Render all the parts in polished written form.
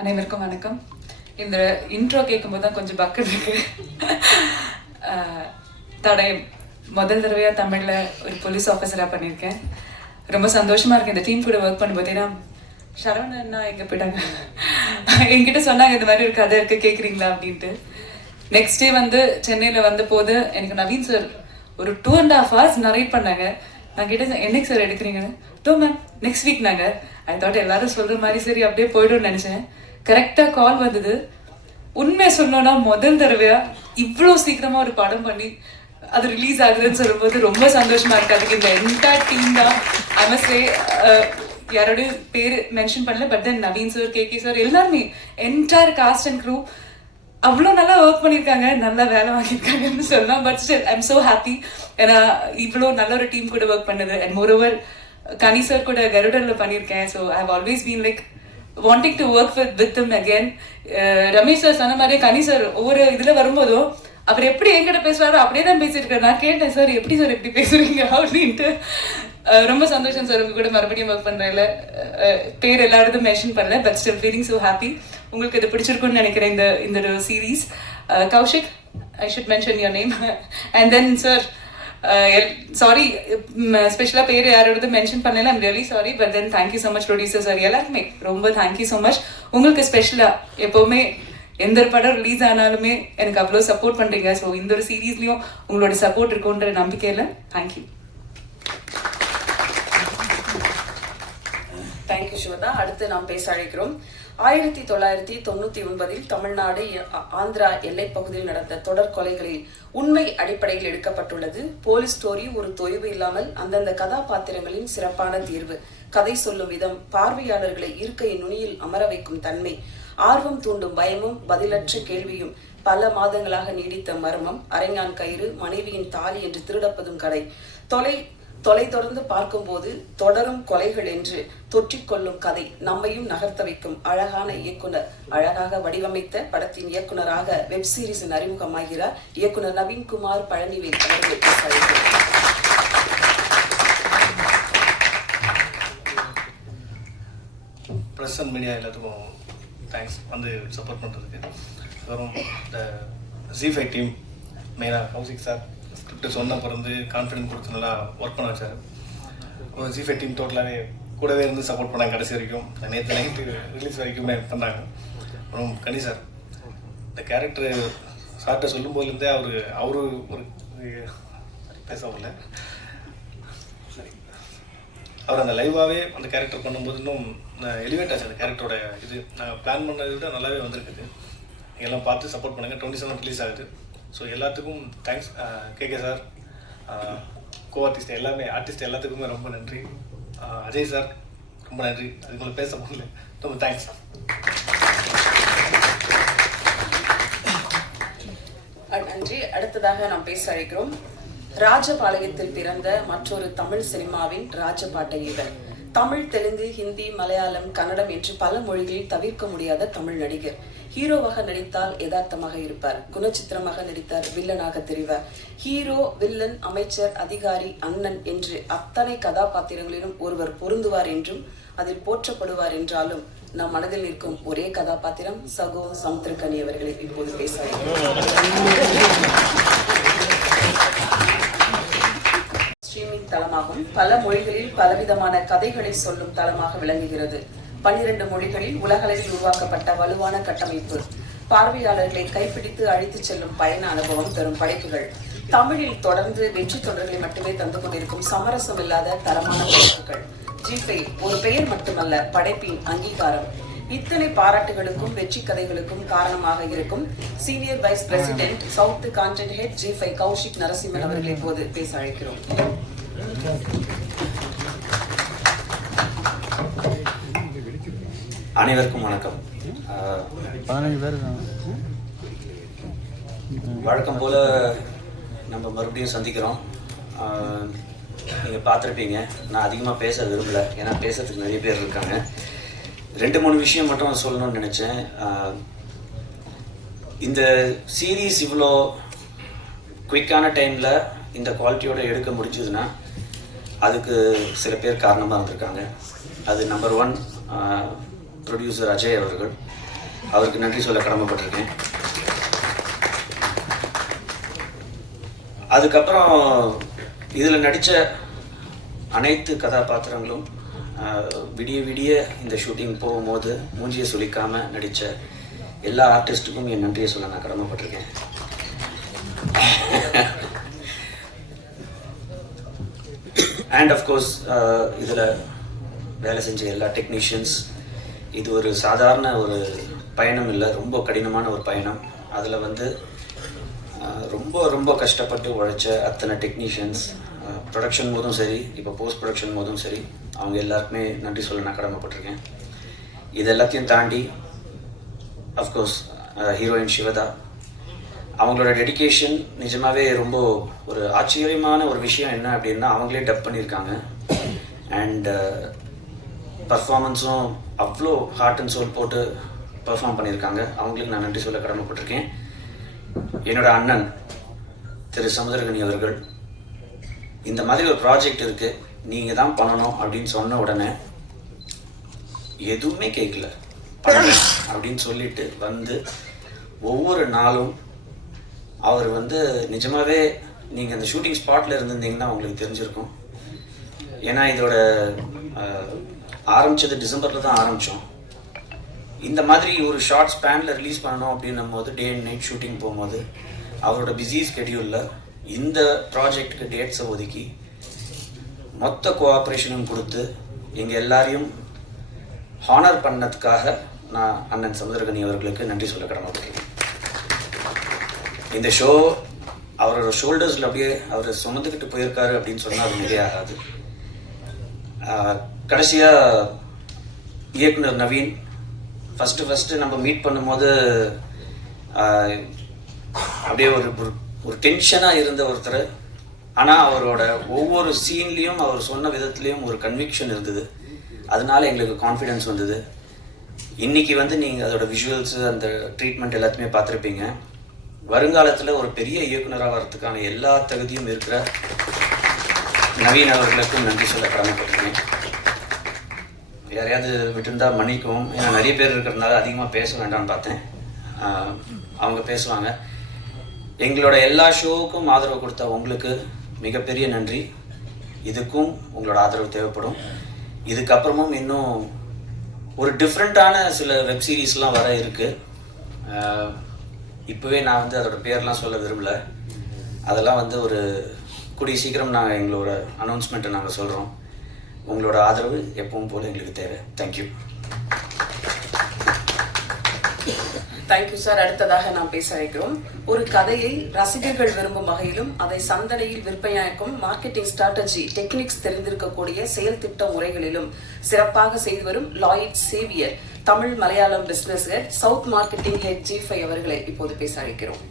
அனைவருக்கும் வணக்கம். இந்த இன்ட்ரோ கேட்கும்போது தான் கொஞ்சம் பக்கம் இருக்கு. தடயம் முதல் தடவையாக தமிழில் ஒரு போலீஸ் ஆஃபீஸராக பண்ணியிருக்கேன். ரொம்ப சந்தோஷமாக இருக்கு. இந்த டீம் கூட ஒர்க் பண்ணும்போது ஏன்னா சரவணன்னா எங்கே போயிட்டாங்க, என்கிட்ட சொன்னாங்க இந்த மாதிரி ஒரு கதை இருக்குது கேட்குறீங்களா அப்படின்ட்டு. நெக்ஸ்ட் டே வந்து சென்னையில் வந்த போது எனக்கு நவீன் சார் ஒரு 2.5 hours நரேட் பண்ணாங்க. நான் கேட்டேன் என்னைக்கு சார் எடுக்கிறீங்கன்னு. மேம் நெக்ஸ்ட் வீக் நாங்கள் ஐ தாட் எல்லாரும் சொல்கிற மாதிரி சரி அப்படியே போய்டும்னு நினச்சேன். கரெக்டாக கால் வந்தது. உண்மையை சொன்னோன்னா முதல் தடவையா இவ்வளோ சீக்கிரமாக ஒரு படம் பண்ணி அது ரிலீஸ் ஆகுதுன்னு சொல்லும்போது ரொம்ப சந்தோஷமா இருக்கு. அதுக்கு இந்த என்டையர் டீம் தான். ஐமஸ்டே யாரோடய பேர் மென்ஷன் பண்ணல, but then Naveen sir, KK sir, எல்லாருமே என்டையர் காஸ்ட் அண்ட் க்ரூ அவ்வளோ நல்லா ஒர்க் பண்ணியிருக்காங்க, நல்லா வேலை வாங்கியிருக்காங்கன்னு சொல்லலாம். But still I am so happy. ஏன்னா இவ்வளோ நல்ல ஒரு டீம் கூட ஒர்க் பண்ணது. அண்ட் மோரோவர் கனி சார் கூட கருடரில் பண்ணியிருக்கேன். So I have always been like wanting to work with them again. Ramesh sir சொன்ன மாதிரி கனி சார் ஒவ்வொரு இதில் வரும்போதும் அவர் எப்படி என்கிட்ட பேசுவாரோ அப்படியே தான் பேசியிருக்காரு. நான் கேட்டேன் சார் எப்படி சார் எப்படி பேசுறீங்க அப்படின்ட்டு. ரொம்ப சந்தோஷம் சார் உங்க கூட மறுபடியும் ஒர்க் பண்றதுல. பேர் எல்லா இடத்தும் மென்ஷன் பண்ணல, but still feeling so happy. உங்களுக்கு இது பிடிச்சிருக்குன்னு நினைக்கிறேன் இந்த series. Kaushik, I should mention your name. And then sir sorry ஸ்பெஷலாக பேர் யாரோடது மென்ஷன் பண்ணல, I'm really sorry. But then thank you so much producer sir, எல்லாருக்குமே ரொம்ப தேங்க்யூ ஸோ மச். உங்களுக்கு ஸ்பெஷலாக எப்போவுமே எந்த ஒரு படம் ரிலீஸ் ஆனாலுமே எனக்கு அவ்வளோ சப்போர்ட் பண்ணுறீங்க. ஸோ இந்த ஒரு சீரீஸ்லையும் உங்களோட சப்போர்ட் இருக்குன்ற நம்பிக்கையில் தேங்க்யூ. தேங்க்யூ சிவதா. அடுத்து நாம் பேச அழைக்கிறோம். 1999 தமிழ்நாடு ஆந்திரா எல்லைப் பகுதியில் நடந்த தொடர் கொலைகளில் உண்மை அடிப்படையில் எடுக்கப்பட்டுள்ளது. போலீஸ் ஸ்டோரி ஒரு தொய்வு இல்லாமல் அந்தந்த கதாபாத்திரங்களின் சிறப்பான தீர்வு, கதை சொல்லும் விதம், பார்வையாளர்களை இருக்கையின் நுனியில் அமர வைக்கும் தன்மை, ஆர்வம் தூண்டும் பயமும் பதிலற்ற கேள்வியும், பல மாதங்களாக நீடித்த மர்மம், அரைஞான் கயிறு, மனைவியின் தாலி என்று திருடப்பதும் கடை, தொலை தொடர்ந்து பார்க்கும்போது தொடரும் கொலைகள் என்று தொற்றிக்கொள்ளும் கதை, நம்மையும் நகர்த்த வைக்கும் அழகான இயக்குனர், அழகாக வடிவமைத்த படத்தின் இயக்குனராக வெப் சீரிஸின் அறிமுகமாகிறார் இயக்குனர் நவீன்குமார் பழனிவேல் அவர்கள். ப்ரெஸ் அண்ட் மீடியா எல்லாத்துக்கும் தேங்க்ஸ் வந்து சப்போர்ட் பண்ணுறதுக்கு. அப்புறம் இந்த Z5 டீம் மெயினாக கௌசிக் சார் ஸ்கிரிப்ட் சொன்ன பிறந்து கான்ஃபிடென்ட் கொடுத்து நல்லா ஒர்க் பண்ண வச்சார். அப்புறம் Z5 டீம் டோட்டலாகவே கூடவே இருந்து சப்போர்ட் பண்ணாங்க கடைசி வரைக்கும். நேற்று நைட்டு ரிலீஸ் வரைக்குமே பண்ணாங்க. அப்புறம் கனி சார் இந்த கேரக்டர் சார்கிட்ட சொல்லும் போதுலேருந்தே அவரு ஒரு பேசவில்லை, அவர் அந்த லைவாகவே அந்த கேரக்டர் பண்ணும்போது இன்னும் எலிவேட் ஆச்சு. அந்த கேரக்டரோட இது நாங்கள் பிளான் பண்ணதை விட நல்லாவே வந்திருக்குது. எல்லாம் பார்த்து சப்போர்ட் பண்ணுங்கள். 27 ரிலீஸ் ஆகுது. ஸோ எல்லாத்துக்கும் thanks. KK sir, co artist எல்லாமே ஆர்டிஸ்ட் எல்லாத்துக்குமே ரொம்ப நன்றி. அஜய் சார் ரொம்ப நன்றி. அதுக்குள்ள பேச முடியல, ரொம்ப தேங்க்ஸ். நன்றி. அடுத்ததாக நாம் பேச அழைக்கிறோம். ராஜபாளையத்தில் பிறந்த மற்றொரு தமிழ் சினிமாவின் ராஜபாட்டை இவர். தமிழ், தெலுங்கு, ஹிந்தி, மலையாளம், கன்னடம் என்று பல மொழிகளில் தவிர்க்க முடியாத தமிழ் நடிகர். ஹீரோவாக நடித்தால் யதார்த்தமாக இருப்பார், குணச்சித்திரமாக நடித்தார் வில்லனாக தெரிவார். ஹீரோ, வில்லன், அமைச்சர், அதிகாரி, அண்ணன் என்று அத்தனை கதாபாத்திரங்களிலும் ஒருவர் பொருந்துவார் என்றும் அதில் போற்றப்படுவார் என்றாலும் நம் மனதில் நிற்கும் ஒரே கதாபாத்திரம் சகோ சமுத்திரக்கனி அவர்களை இப்போது பேசுவார். ஸ்ட்ரீமிங் தளமாகும், பல மொழிகளில் பலவிதமான கதைகளை சொல்லும் தளமாக விளங்குகிறது. 12 மொழிகளில் உலகளவில் உருவாக்கப்பட்ட வலுவான கட்டமைப்பு, பார்வையாளர்களை கைப்பிடித்து அழைத்துச் செல்லும் பயண அனுபவம் தரும் படைப்புகள், தமிழில் தொடர்ந்து வெற்றி தொடர்களை மட்டுமே தந்து கொண்டிருக்கும் சமரசம் இல்லாத தரமான படைப்புகள். Z5 ஒரு பெயர் மட்டுமல்ல, படைப்பின் அங்கீகாரம். இத்தனை பாராட்டுகளுக்கும் வெற்றி கதைகளுக்கும் காரணமாக இருக்கும் senior vice president, south content head Z5 Kaushik Narasimhan அவர்களை இப்போது பேச அழைக்கிறோம். அனைவருக்கும் வணக்கம். வழக்கம் போல் நம்ம மறுபடியும் சந்திக்கிறோம். நீங்கள் பார்த்துருப்பீங்க, நான் அதிகமாக பேச விரும்பலை, ஏன்னா பேசுறதுக்கு நிறைய பேர் இருக்காங்க. 2-3 விஷயம் மட்டும் சொல்லணும்னு நினச்சேன். இந்த சீரீஸ் இவ்வளோ குயிக்கான டைமில் இந்த குவாலிட்டியோடு எடுக்க முடிஞ்சதுன்னா அதுக்கு சில பேர் காரணமாக இருந்திருக்காங்க. அது நம்பர் 1 ப்ரொடியூசர் அஜய் அவர்கள். அவருக்கு நன்றி சொல்ல கடமைப்பட்டிருக்கேன். அதுக்கப்புறம் இதில் நடித்த அனைத்து கதாபாத்திரங்களும் விடிய விடிய இந்த ஷூட்டிங் போகும்போது மூஞ்சியை சுளிக்காமல் நடித்த எல்லா ஆர்டிஸ்ட்டுக்கும் என் நன்றியை சொல்ல நான் கடமைப்பட்டிருக்கேன். அண்ட் அஃப்கோர்ஸ் இதில் வேலை செஞ்ச எல்லா டெக்னீஷியன்ஸ், இது ஒரு சாதாரண ஒரு பயணம் இல்லை, ரொம்ப கடினமான ஒரு பயணம். அதில் வந்து ரொம்ப ரொம்ப கஷ்டப்பட்டு உழைச்ச அத்தனை டெக்னீஷியன்ஸ், ப்ரொடக்ஷன் போதும் சரி, இப்போ போஸ்ட் ப்ரொடக்ஷன் போதும் சரி, அவங்க எல்லாருக்குமே நன்றி சொல்ல நான் கடமைப்பட்டிருக்கேன். இது எல்லாத்தையும் தாண்டி அஃப்கோர்ஸ் ஹீரோயின் சிவதா, அவங்களோட டெடிகேஷன் நிஜமாகவே ரொம்ப ஒரு ஆச்சரியமான ஒரு விஷயம். என்ன அப்படின்னா, அவங்களே டப் பண்ணியிருக்காங்க. அண்ட் பர்ஃபார்மன்ஸும் அவ்வளோ ஹார்ட் அண்ட் சோல் போட்டு பர்ஃபார்ம் பண்ணியிருக்காங்க. அவங்களுக்கு நான் நன்றி சொல்ல கடமைப்பட்டிருக்கேன். என்னோட அண்ணன் திரு சமுத்திரகனி அவர்கள், இந்த மாதிரி ஒரு ப்ராஜெக்ட் இருக்குது, நீங்கள் தான் பண்ணணும் அப்படின்னு சொன்ன உடனே எதுவுமே கேட்கல, பண்ணணும் அப்படின்னு சொல்லிட்டு வந்து ஒவ்வொரு நாளும் அவர் வந்து நிஜமாகவே நீங்கள் அந்த ஷூட்டிங் ஸ்பாட்டில் இருந்திருந்தீங்கன்னா உங்களுக்கு தெரிஞ்சிருக்கும். ஏன்னா இதோட ஆரம்பித்தது டிசம்பரில் தான் ஆரம்பித்தோம். இந்த மாதிரி ஒரு ஷார்ட் ஸ்பேனில் ரிலீஸ் பண்ணணும் அப்படின்னும் போது டே அண்ட் நைட் ஷூட்டிங் போகும்போது அவரோட பிஸி ஸ்கெடியூலில் இந்த ப்ராஜெக்டுக்கு டேட்ஸை ஒதுக்கி மொத்த கோஆப்ரேஷனும் கொடுத்து எங்கள் எல்லாரையும் ஹானர் பண்ணதுக்காக நான் அண்ணன் சமுத்திரகனி அவர்களுக்கு நன்றி சொல்ல கடமைப்பட்டிருக்கேன். இந்த ஷோ அவரோட ஷோல்டர்ஸில் அப்படியே அவர் சுமந்துக்கிட்டு போயிருக்காரு அப்படின்னு சொன்னால் அது மிக ஆகாது. கடைசியாக இயக்குனர் நவீன் ஃபஸ்ட்டு நம்ம மீட் பண்ணும்போது அப்படியே ஒரு டென்ஷனாக இருந்த ஒருத்தர். ஆனால் அவரோட ஒவ்வொரு சீன்லேயும் அவர் சொன்ன விதத்துலேயும் ஒரு கன்விக்ஷன் இருந்தது. அதனால எங்களுக்கு கான்ஃபிடென்ஸ் வந்தது. இன்றைக்கி வந்து நீங்கள் அதோட விஷுவல்ஸு, அந்த ட்ரீட்மெண்ட் எல்லாத்தையுமே பார்த்துருப்பீங்க. வருங்காலத்தில் ஒரு பெரிய இயக்குனராக வர்றதுக்கான எல்லா தகுதியும் இருக்கிற நவீன் அவர்களுக்கும் நன்றி சொல்ல கடமைப்பட்டிருக்கேன். யாரையாவது விட்டுருந்தால் மன்னிக்கவும், ஏன்னா நிறைய பேர் இருக்கிறதுனால அதிகமாக பேச வேண்டாம்னு பார்த்தேன். அவங்க பேசுவாங்க. எங்களோட எல்லா ஷோவுக்கும் ஆதரவு கொடுத்த உங்களுக்கு மிகப்பெரிய நன்றி. இதுக்கும் உங்களோட ஆதரவு தேவைப்படும். இதுக்கப்புறமும் இன்னும் ஒரு டிஃப்ரெண்ட்டான சில வெப் சீரிஸ்லாம் வர இருக்குது. இப்போவே நான் வந்து அதோட பேர்லாம் சொல்ல விரும்பல. அதெல்லாம் வந்து ஒரு கூடிய சீக்கிரம் நாங்கள் எங்களோட அனௌன்ஸ்மெண்ட்டை நாங்கள் சொல்கிறோம். உங்களோட ஆதரவு எப்பவும் போல எங்களுக்கு தேவை. தேங்க்யூ. Thank you sir. அடுத்ததாக நாம் பேச வைக்கிறோம். ஒரு கதையை ரசிகர்கள் விரும்பும் வகையிலும் அதை சந்தையில் விற்பனையாக்கும் மார்க்கெட்டிங் ஸ்ட்ராட்டஜி டெக்னிக்ஸ் தெரிந்திருக்கக்கூடிய செயல் திட்ட முறைகளிலும் சிறப்பாக செய்து வரும் Lloyd Xavier, Tamil Malayalam business head, south marketing head G5 அவர்களை இப்போது பேச அழைக்கிறோம்.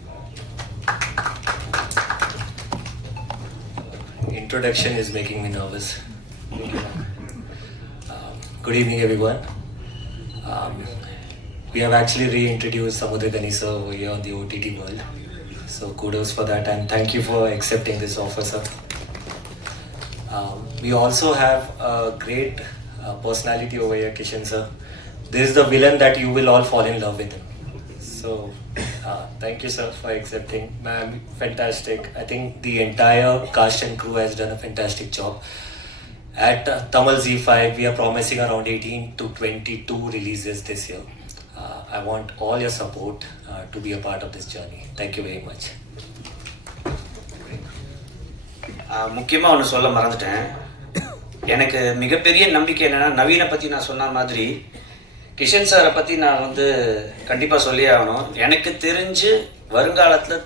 Introduction is making me nervous. Good evening, everyone. We have actually reintroduced Samudra sir over here on the OTT world. So kudos for that, and thank you for accepting this offer, sir. We also have a great personality over here, Kishan sir. This is the villain that you will all fall in love with him. So thank you, sir, for accepting. Ma'am, fantastic. I think the entire cast and crew has done a fantastic job. At Tamil Z5, we are promising around 18 to 22 releases this year. I want all your support to be a part of this journey. Thank you very much. முக்கியமாக ஒன்று சொல்ல மறந்துட்டேன். எனக்கு மிகப்பெரிய நம்பிக்கை என்னென்னா, நவீனை பற்றி நான் சொன்ன மாதிரி கிஷன் சாரை பற்றி நான் வந்து கண்டிப்பாக சொல்லியே ஆகணும். எனக்கு தெரிஞ்சு வருங்காலத்தில்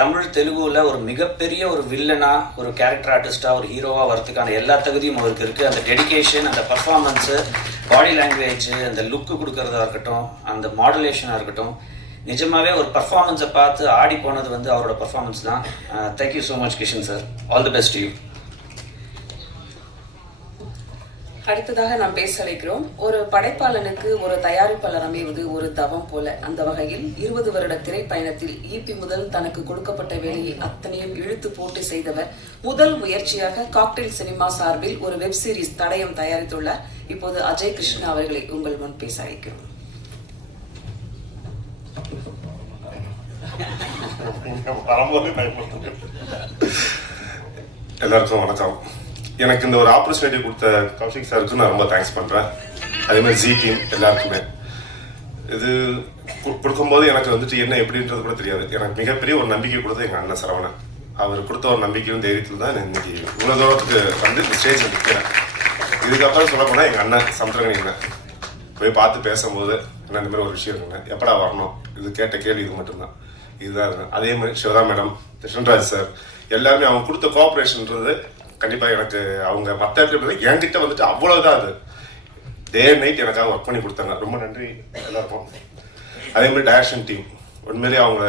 தமிழ் தெலுங்குல ஒரு மிகப்பெரிய ஒரு வில்லனாக, ஒரு கேரக்டர் ஆர்டிஸ்டாக, ஒரு ஹீரோவாக வரதுக்கான எல்லா தகுதியும் அவருக்கு இருக்குது. அந்த டெடிகேஷன், அந்த பர்ஃபார்மன்ஸு, பாடி லாங்குவேஜ், அந்த லுக்கு கொடுக்கறதா இருக்கட்டும், அந்த மாடுலேஷனாக இருக்கட்டும், நிஜமாகவே ஒரு பர்ஃபார்மன்ஸை பார்த்து ஆடி போனது வந்து அவரோட பர்ஃபார்மன்ஸ் தான். Thank you so much Kishan sir. All the best you. அடுத்ததாக நாம் பேச அழைக்கிறோம். ஒரு படைப்பாளனுக்கு ஒரு தயாரிப்பாளர் அமைவது ஒரு தவம் போல. அந்த வகையில் 20 வருட திரைப்பயணத்தில் ஈபி முதல் தனக்கு கொடுக்கப்பட்ட வேலையை அத்தனையும் இழுத்து போட்டு செய்தவர் முதல் முயற்சியாக காக்டெயில் சினிமா சார்பில் ஒரு வெப் சீரிஸ் தடயம் தயாரித்துள்ளார். இப்போது அஜய் கிருஷ்ணா அவர்களை உங்கள் முன் பேச அழைக்கிறோம். வரும்போது பயன்படுத்துங்க. எல்லாருக்கும் வணக்கம். எனக்கு இந்த ஒரு ஆப்பர்ச்சுனிட்டி கொடுத்த கௌஷிக் சாருக்கு நான் ரொம்ப தேங்க்ஸ் பண்ணுறேன். அதேமாதிரி ஜி டீம் எல்லாருக்குமே. இது கொடுக்கும்போது எனக்கு வந்துட்டு என்ன எப்படின்றது கூட தெரியாது. எனக்கு மிகப்பெரிய ஒரு நம்பிக்கை கொடுத்தது எங்கள் அண்ணன் சரவணன். அவர் கொடுத்த ஒரு நம்பிக்கையும் தைரியத்தில் தான் இன்னைக்கு இவ்வளோ தூரத்துக்கு வந்து இந்த ஸ்டேஜில் நிற்கிறேன். இதுக்கப்புறம் சொல்ல போனால் எங்கள் அண்ணன் சமுத்திரகனி அண்ணன் போய் பார்த்து பேசும்போது என்ன இந்த மாதிரி ஒரு விஷயம் இருக்குங்க, எப்படா வரணும், இது கேட்ட கேள்வி இது மட்டும்தான். இதுதான் அதே மாதிரி சிவதா மேடம், கிருஷ்ணராஜ் சார் எல்லாருமே அவங்க கொடுத்த கோஆப்ரேஷன்ன்றது கண்டிப்பாக எனக்கு அவங்க மற்ற இடத்துல என்கிட்ட வந்துட்டு அவ்வளோதான். அது டே அண்ட் நைட் எனக்காக ஒர்க் பண்ணி கொடுத்தாங்க. ரொம்ப நன்றி எல்லாருக்கும். அதே மாதிரி டைரக்ஷன் டீம் உண்மையிலேயே அவங்கள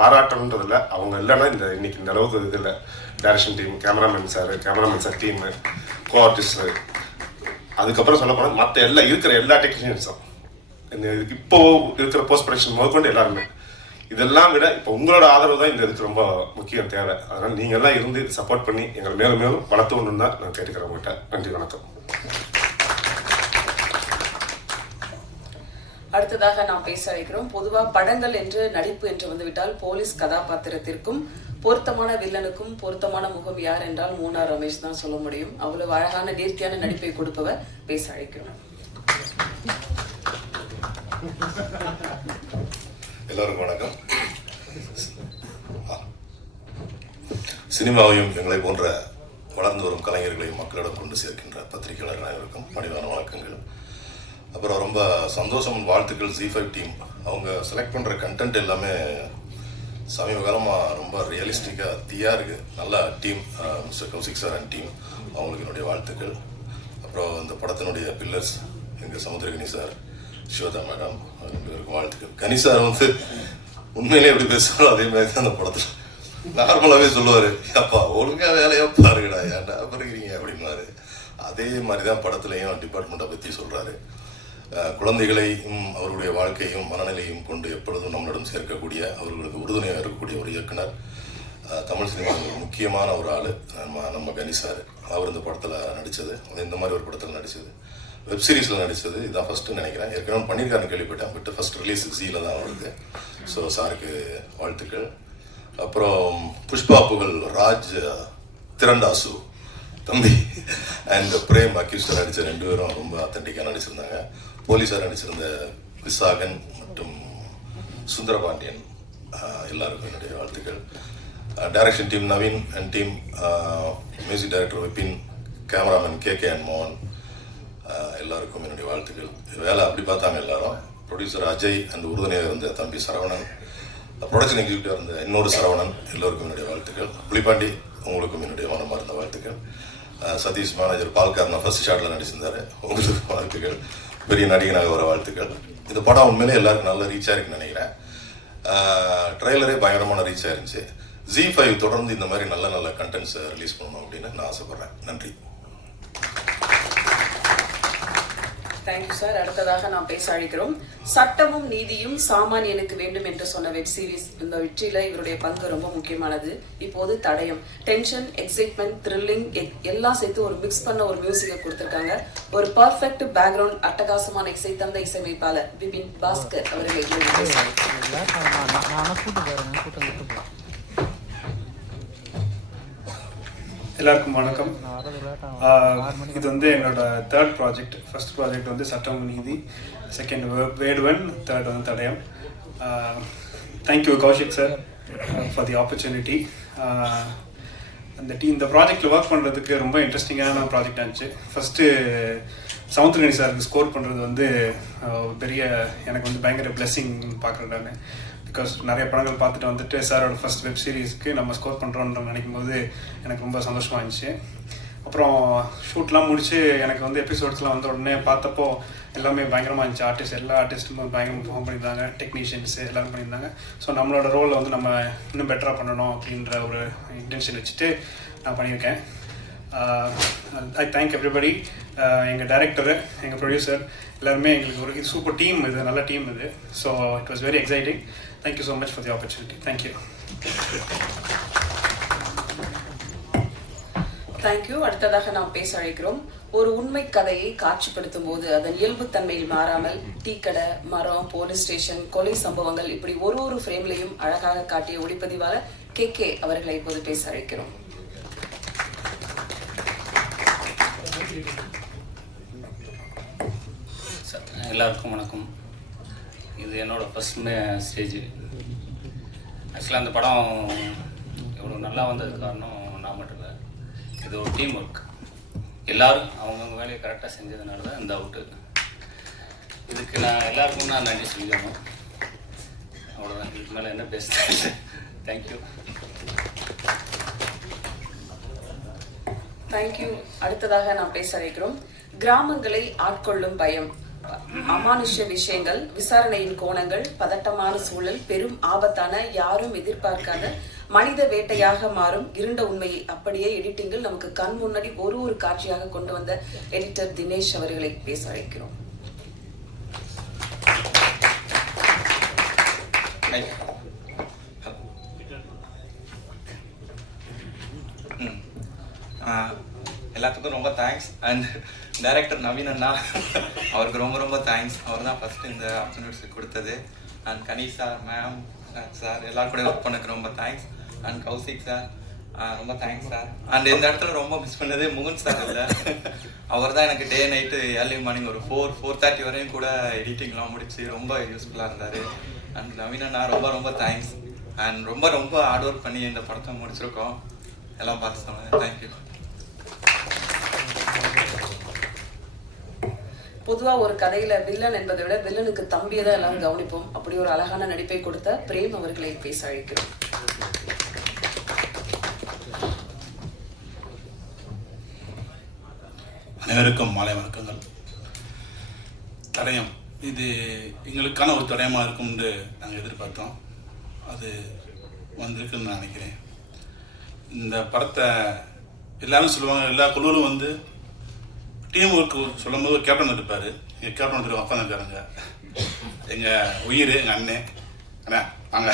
பாராட்டணுன்றதில்ல, அவங்க இல்லைன்னா இன்னைக்கு இந்த அளவுக்கு இது இல்லை. Direction team, cameraman sir team, co artist, அதுக்கப்புறம் சொல்ல போனால் மற்ற எல்லா டெக்னீஷியன்ஸும் இந்த இதுக்கு இப்போ இருக்கிற போஸ்ட் ப்ரொடக்ஷன் முதற்கொண்டு எல்லாருமே. இதெல்லாம் விட இப்போ உங்களோட ஆதரவு தான் இந்த இதுக்கு ரொம்ப முக்கியம் தேவை. அதனால் நீங்கள் எல்லாம் இருந்து சப்போர்ட் பண்ணி எங்களை மேலும் மேலும் வளர்த்தணுன்னு தான் நான் கேட்டுக்கிறேன் உங்கள்கிட்ட. நன்றி, வணக்கம். அடுத்ததாக நாம் பேச அழைக்கிறோம். பொதுவா படங்கள் என்று நடிப்பு என்று வந்துவிட்டால் போலீஸ் கதாபாத்திரத்திற்கும் பொருத்தமான வில்லனுக்கும் பொருத்தமான முகம் யார் என்றால் மூனார் ரமேஷ் தான் சொல்ல முடியும். அவ்வளவு அழகான நேர்த்தியான நடிப்பை கொடுப்பவர் பேச அழைக்கிறோம். எல்லாருக்கும் வணக்கம். சினிமாவையும் எங்களை போன்ற வளர்ந்து வரும் கலைஞர்களையும் மக்களிடம் கொண்டு சேர்க்கின்ற பத்திரிகையாளர் அனைவருக்கும் பணிவான வணக்கங்கள். அப்புறம் ரொம்ப சந்தோஷம், வாழ்த்துக்கள் Z5 டீம். அவங்க செலக்ட் பண்ணுற கண்டென்ட் எல்லாமே சமீப காலமாக ரொம்ப ரியலிஸ்டிக்காக தீயாக இருக்குது. நல்ல team, mister Kaushik sir and team, அவங்களுக்கு என்னுடைய வாழ்த்துக்கள். அப்புறம் இந்த படத்தினுடைய பில்லர்ஸ் எங்கள் சமுத்திரகனி சார், சிவதா மேடம், ரெண்டு பேருக்கும் வாழ்த்துக்கள். கனி சார் வந்து உண்மையிலே எப்படி பேசுவாரோ அதே மாதிரி தான் அந்த படத்தில் நார்மலாகவே சொல்லுவார், அப்பா ஒழுங்காக வேலையா பாருங்கடா, ஏன்டா பாருக்கிறீங்க அப்படின்னாரு. அதே மாதிரி தான் படத்துலையும் டிபார்ட்மெண்ட்டை பற்றி சொல்கிறாரு. குழந்தைகளையும் அவருடைய வாழ்க்கையும் மனநிலையும் கொண்டு எப்பொழுதும் நம்மளிடம் சேர்க்கக்கூடிய, அவர்களுக்கு உறுதுணையாக இருக்கக்கூடிய ஒரு இயக்குனர். தமிழ் சினிமாவில் முக்கியமான ஒரு ஆள் நம்ம கனி சார். அவர் இந்த படத்தில் நடித்தது, இந்த மாதிரி ஒரு படத்தில் நடித்தது, வெப்சீரிஸில் நடித்தது இதான் ஃபஸ்ட்டு நினைக்கிறேன். ஏற்கனவே பண்ணியிருக்காருன்னு கேள்விப்பட்டேன், பட் ஃபஸ்ட் ரிலீஸ் ஜீல தான் அவருக்கு. ஸோ சாருக்கு வாழ்த்துக்கள். அப்புறம் புஷ்பா புகழ், ராஜ் திரண்டாசு தம்பி அண்ட் பிரேம் அக்யூஸ்டர் நடித்த ரெண்டு பேரும் ரொம்ப அத்தன்டிக்காக நடிச்சிருந்தாங்க. போலீஸார் நடிச்சிருந்த விசாகன் மற்றும் சுந்தரபாண்டியன் எல்லாருக்கும் என்னுடைய வாழ்த்துக்கள். Direction team Naveen and team, music director Vipin, cameraman KK and மோகன், எல்லாருக்கும் என்னுடைய வாழ்த்துக்கள். வேலை அப்படி பார்த்தாங்க எல்லாரும். ப்ரொடியூசர் அஜய் அண்ட் உறுதுணையாக இருந்த தம்பி சரவணன், ப்ரொடக்ஷன் எக்ஸிக்யூட்டிவாக இருந்த இன்னொரு சரவணன், எல்லோருக்கும் என்னுடைய வாழ்த்துக்கள். புலிப்பாண்டி, உங்களுக்கும் என்னுடைய மனமார்ந்த வாழ்த்துக்கள். சதீஷ் மேனேஜர் பால்காரனா ஃபர்ஸ்ட் ஷாட்டில் நடிச்சிருந்தாரு, உங்களுக்கு வாழ்த்துக்கள். பெரிய நடிகனாக வர வாழ்த்துக்கள். இந்த படம் உண்மையிலே எல்லாருக்கும் நல்ல ரீச் ஆயிருக்குன்னு நினைக்கிறேன். ட்ரெய்லரே பயங்கரமான ரீச் ஆயிருந்துச்சு. Z5 தொடர்ந்து இந்த மாதிரி நல்ல நல்ல கண்டென்ட்ஸ் ரிலீஸ் பண்ணணும் அப்படின்னு நான் ஆசைப்படுறேன். நன்றி. Thank you sir. அடுத்ததாக நாம் பேச அழைக்கிறோம். சட்டமும் நீதியும் சாமானியனுக்கு வேண்டும் என்று சொன்ன வெப் சீரிஸ், இந்த வெற்றியில இவருடைய பங்கு ரொம்ப முக்கியமானது. இப்போது தடயம், டென்ஷன், எக்ஸைட்மெண்ட், த்ரில்லிங் எல்லாம் சேர்த்து ஒரு மிக்ஸ் பண்ண ஒரு மியூசிக்கை கொடுத்திருக்காங்க. ஒரு பர்ஃபெக்ட் பேக்ரவுண்ட், அட்டகாசமான இசை தந்த இசையமைப்பாளர் விபின் பாஸ்கர் அவர்களை எல்லாருக்கும் வணக்கம். இது வந்து என்னோட தேர்ட் ப்ராஜெக்ட். ஃபர்ஸ்ட் ப்ராஜெக்ட் வந்து சட்டம் நீதி, செகண்ட் வேடுவன், தேர்ட் வந்து தடயம். Thank you Kaushik sir for the opportunity. இந்த ப்ராஜெக்டில் ஒர்க் பண்ணுறதுக்கு ரொம்ப இன்ட்ரெஸ்டிங்கான ப்ராஜெக்ட் ஆச்சு. ஃபஸ்ட்டு சமுத்திரகனி சாருக்கு ஸ்கோர் பண்ணுறது வந்து பெரிய, எனக்கு வந்து பயங்கர பிளெஸ்ஸிங் பார்க்குறேன் நான். பிகாஸ் நிறைய படங்கள் பார்த்துட்டு வந்துட்டு சாரோட ஃபர்ஸ்ட் வெப் சீரிஸ்க்கு நம்ம ஸ்கோர் பண்ணுறோன்ற நினைக்கும் போது எனக்கு ரொம்ப சந்தோஷமாக இருந்துச்சு. அப்புறம் ஷூட்லாம் முடிச்சு எனக்கு வந்து எபிசோட்ஸ்லாம் வந்த உடனே பார்த்தப்போ எல்லாமே பயங்கரமாக இருந்துச்சு. எல்லா ஆர்டிஸ்ட்டும் பயங்கரமாக பெர்ஃபார்ம் பண்ணியிருந்தாங்க, டெக்னீஷியன்ஸு எல்லோரும் பண்ணியிருந்தாங்க. ஸோ நம்மளோட ரோலை வந்து நம்ம இன்னும் பெட்டராக பண்ணணும் அப்படின்ற ஒரு இன்டென்ஷன் வச்சுட்டு நான் பண்ணியிருக்கேன். I thank everybody. எங்கள் டைரக்டரு, எங்கள் ப்ரொடியூசர் எல்லாருமே எங்களுக்கு ஒரு சூப்பர் டீம், இது நல்ல டீம் இது. So it was very exciting. Thank you so much for the opportunity. Thank you. Thank you. அடுத்ததாக நாம் பேச அழைக்கிறோம். ஒரு உண்மை கதையை காட்சிப்படுத்தும் போது அதன் இயல்புத்தன்மையில் மாறாமல் டீ கடை, மரம், போலீஸ் ஸ்டேஷன், கொலை சம்பவங்கள் இப்படி ஒரு ஃப்ரேம்லையும் அழகாக காட்டிய ஒளிப்பதிவாளர் கே அவர்களை இப்போது பேச அழைக்கிறோம். எல்லாருக்கும் வணக்கம். இது என்னோட ஃபர்ஸ்ட் ஸ்டேஜ். ஆக்சுவலாக அந்த படம் இவ்வளோ நல்லா வந்ததுக்கு காரணம் நான் மட்டும் இல்லை, இது ஒரு டீம் ஒர்க். எல்லோரும் அவங்கவுங்க வேலையை கரெக்டாக செஞ்சதுனால தான் இந்த அவுட்டு. இதுக்கு நான் எல்லாருக்கும் நான் நன்றி சொல்லிக்கணும். அவ்வளோதான், இதுக்கு மேலே என்ன பேசுகிறேன். தேங்க்யூ. தேங்க்யூ. அடுத்ததாக நாம் பேச அழைக்கிறோம். கிராமங்களை ஆட்கொள்ளும் பயம், அமானுஷ்ய விஷயங்கள், விசாரணையின் கோணங்கள், பதட்டமான சூழல், பெரும் ஆபத்தான, யாரும் எதிர்பார்க்காத மனித வேட்டையாக மாறும் இருண்ட உண்மையை அப்படியே எடிட்டிங்கில் நமக்கு கண் முன்னாடி ஒரு காட்சியாக கொண்டு வந்த எடிட்டர் தினேஷ் அவர்களை பேச அழைக்கிறோம். எல்லாத்துக்கும் ரொம்ப தேங்க்ஸ். அண்ட் டைரக்டர் நவீன் அண்ணா அவருக்கு ரொம்ப தேங்க்ஸ். அவர் தான் ஃபஸ்ட்டு இந்த ஆப்பர்ச்சுனிட்டி கொடுத்தது. And Ganesh sir, ma'am sir, எல்லாரும் கூட ஒர்க் பண்ணக்கு ரொம்ப தேங்க்ஸ். அண்ட் கௌசிக் சார் ரொம்ப தேங்க்ஸ் சார். அண்ட் இந்த இடத்துல ரொம்ப மிஸ் பண்ணது முகுந்த் சார் இல்லை. அவர் தான் எனக்கு டே நைட்டு ஏர்லி மார்னிங் ஒரு 4:30 வரையும் கூட எடிட்டிங்லாம் முடிச்சு ரொம்ப யூஸ்ஃபுல்லாக இருந்தார். அண்ட் நவீன் அண்ணா ரொம்ப தேங்க்ஸ். அண்ட் ரொம்ப ஹார்ட் ஒர்க் பண்ணி இந்த படத்தை முடிச்சிருக்கோம். எல்லாம் பார்த்து சொன்னேன். தேங்க்யூ. பொதுவா ஒரு கதையில வில்லன் என்பதை விட வில்லனுக்கு தம்பியை தான் எல்லாரும் கவனிப்போம். அப்படி ஒரு அழகான நடிப்பை கொடுத்த பிரேம் அவர்களை பேச அழைக்கிறோம். அனைவருக்கும் மாலை வணக்கங்கள். தடயம் இது எங்களுக்கான ஒரு தடயமாக இருக்கும்னு நாங்கள் எதிர்பார்த்தோம். அது வந்திருக்குன்னு நான் நினைக்கிறேன். இந்த படத்தை எல்லாரும் சொல்லுவாங்க, எல்லா குழுவிலும் வந்து டீம் ஒர்க் சொல்லும் போது கேப்டன் இருப்பார். எங்கள் கேப்டன் ஒருத்தர் உட்காந்துருக்காருங்க, எங்கள் உயிர், எங்கள் அண்ணா வாங்க,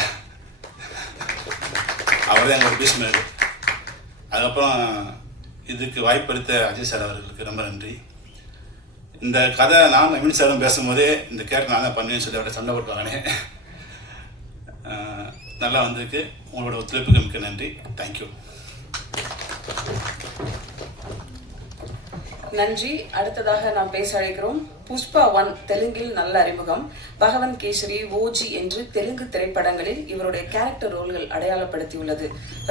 அவர் தான் எங்களுக்கு பேசினார். அதுக்கப்புறம் இதுக்கு வாய்ப்பளித்த அஜய் சார் அவர்களுக்கு ரொம்ப நன்றி. இந்த கதை நான் நவீன் சாரும் பேசும்போதே இந்த கேரக்டர் நான் தான் பண்ணுவேன்னு சொல்லி அவரை சண்டை போட்டுவாங்கனே. நல்லா வந்திருக்கு. உங்களோட ஒத்துழைப்புக்கு மிக்க நன்றி. தேங்க்யூ. நன்றி. அடுத்ததாக நாம் பேச அழைக்கிறோம். புஷ்பா 1 தெலுங்கில் நல்ல அறிமுகம். பகவன் கேசரி, ஓஜி என்று தெலுங்கு திரைப்படங்களில் இவருடைய கேரக்டர் ரோல்கள் அடையாளப்படுத்தியுள்ளது.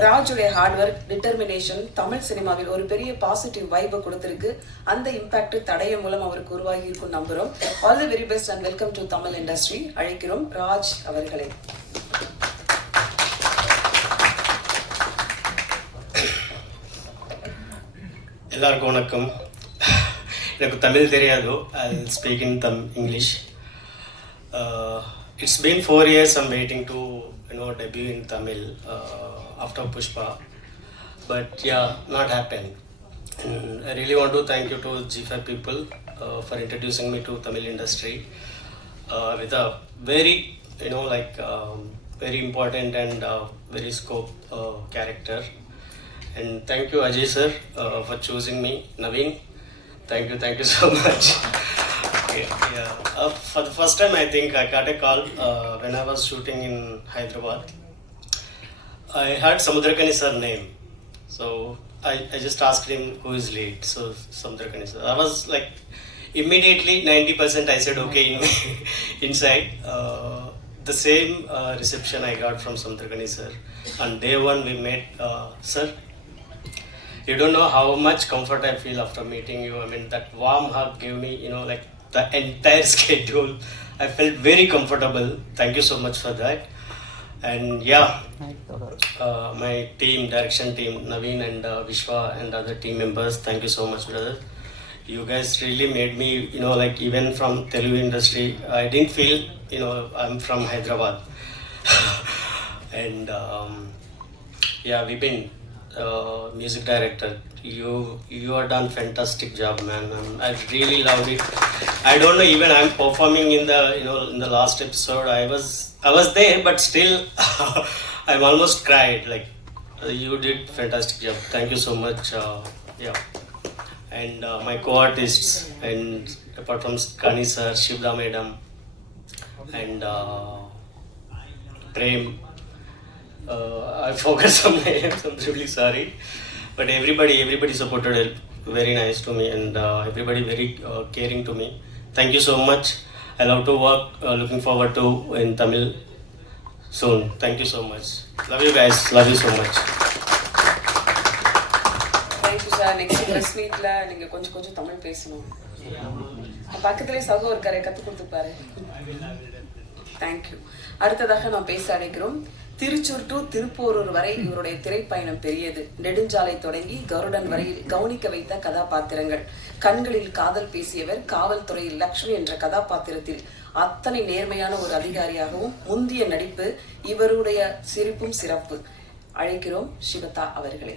ராஜுடைய ஹார்ட் ஒர்க், டிட்டர்மினேஷன் தமிழ் சினிமாவில் ஒரு பெரிய பாசிட்டிவ் வைபை கொடுத்திருக்கு. அந்த இம்பாக்ட் தடயம் மூலம் அவருக்கு உருவாகி இருக்கும் நம்புறோம். All the very best and welcome to Tamil industry. அழைக்கிறோம் ராஜ் அவர்களை. எல்லாருக்கும் வணக்கம். எனக்கு தமிழ் தெரியாது. I'll speak in English. It's been 4 years I'm waiting to debut in Tamil after Pushpa, but yeah, not happened. And I really want to thank you to G5 people for introducing me to Tamil industry with a very very important and very scope character. And thank you Ajay sir for choosing me. Naveen, thank you so much. For the first time I think I got a call when I was shooting in Hyderabad. I heard Samudrakani sir name, so I just asked him who is lead. So Samudrakani sir, I was like immediately 90% I said okay inside. The same reception I got from Samudrakani sir. On day one we met. Sir, you don't know how much comfort I feel after meeting you. I mean, that warm hug gave me, like the entire schedule. I felt very comfortable. Thank you so much for that. And yeah, my team, direction team, Naveen and Vishwa and other team members, thank you so much, brother. You guys really made me, even from Telugu industry, I didn't feel, I'm from Hyderabad. And yeah, we've been music director, you are done fantastic job, man. I really loved it. I don't know, even I'm performing in the in the last episode, I was there, but still I'm almost cried. Like, you did fantastic job. Thank you so much. Yeah. And my co-artists, and apart from Kani sir, Shivda madam, and Prem, I forgot some names, I'm really sorry. But everybody supported it, very nice to me, and everybody very caring to me. Thank you so much. I love to work, looking forward to in Tamil soon. Thank you so much. Love you guys, love you so much. Thank you sir. Next press மீட்ல நீங்க கொஞ்சம் தமிழ் பேசணும். பக்கத்துலேயே சகோ இருக்காரு, கற்றுக் கொடுத்துப்பாரு. Thank you. அடுத்ததாக நாம் பேச அழைக்கிறோம். திருச்சூர் டு திருப்போரூர் வரை இவருடைய திரைப்பயணம் பெரியது. நெடுஞ்சாலை தொடங்கி கருடன் வரையில் கவனிக்க வைத்த கதாபாத்திரங்கள். கண்களில் காதல் பேசியவர். காவல்துறையில் லக்ஷ்மி என்ற கதாபாத்திரத்தில் அத்தனை நேர்மையான ஒரு அதிகாரியாகவும் முந்திய நடிப்பு. இவருடைய சிரிப்பும் சிறப்பு. அழைக்கிறோம் சிவதா அவர்களை.